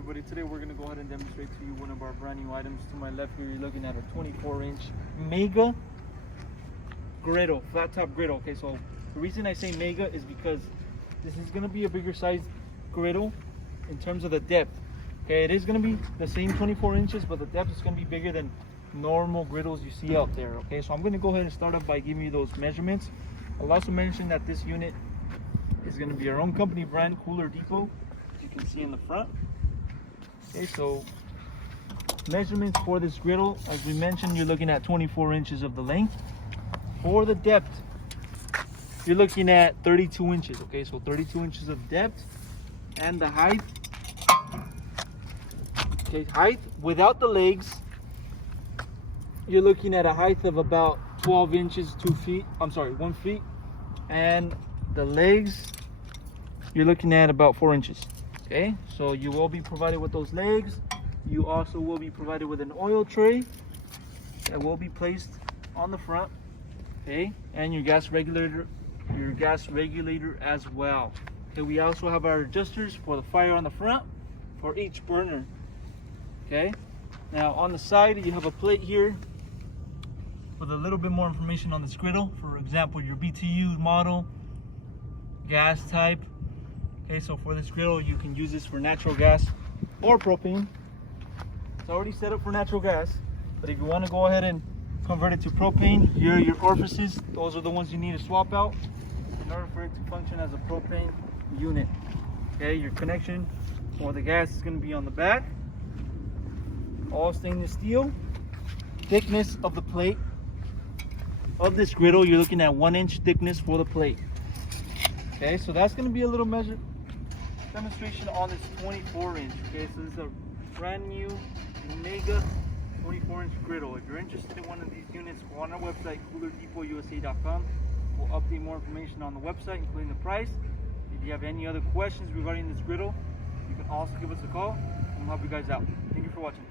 everybody, today we're going to go ahead and demonstrate to you one of our brand new items. To my left here, you're looking at a 24-inch Mega Griddle, flat top griddle. Okay, so the reason I say Mega is because this is going to be a bigger size griddle in terms of the depth. Okay, it is going to be the same 24 inches, but the depth is going to be bigger than normal griddles you see out there. Okay, so I'm going to go ahead and start off by giving you those measurements. I'll also mention that this unit is going to be our own company brand, Cooler Depot, as you can see in the front. Okay, so measurements for this griddle, as we mentioned, you're looking at 24 inches of the length. For the depth, you're looking at 32 inches. Okay, so 32 inches of depth. And the height, okay, height without the legs, you're looking at a height of about 12 inches, 1 feet. And the legs, you're looking at about 4 inches. Okay, so you will be provided with those legs. You also will be provided with an oil tray that will be placed on the front. Okay, and your gas regulator as well. Okay, we also have our adjusters for the fire on the front for each burner. Okay, now on the side you have a plate here with a little bit more information on this griddle. For example, your BTU model, gas type. Okay, so for this griddle you can use this for natural gas or propane. It's already set up for natural gas, but if you want to go ahead and convert it to propane, here are your orifices. Those are the ones you need to swap out in order for it to function as a propane unit. Okay, your connection for the gas is going to be on the back. All stainless steel. Thickness of the plate of this griddle, you're looking at 1 inch thickness for the plate. Okay, so that's going to be a little demonstration on this 24 inch. Okay, so this is a brand new Mega 24 inch griddle. If you're interested in one of these units, go on our website, CoolerDepotUSA.com. We'll update more information on the website, including the price. If you have any other questions regarding this griddle, you can also give us a call and we'll help you guys out. Thank you for watching.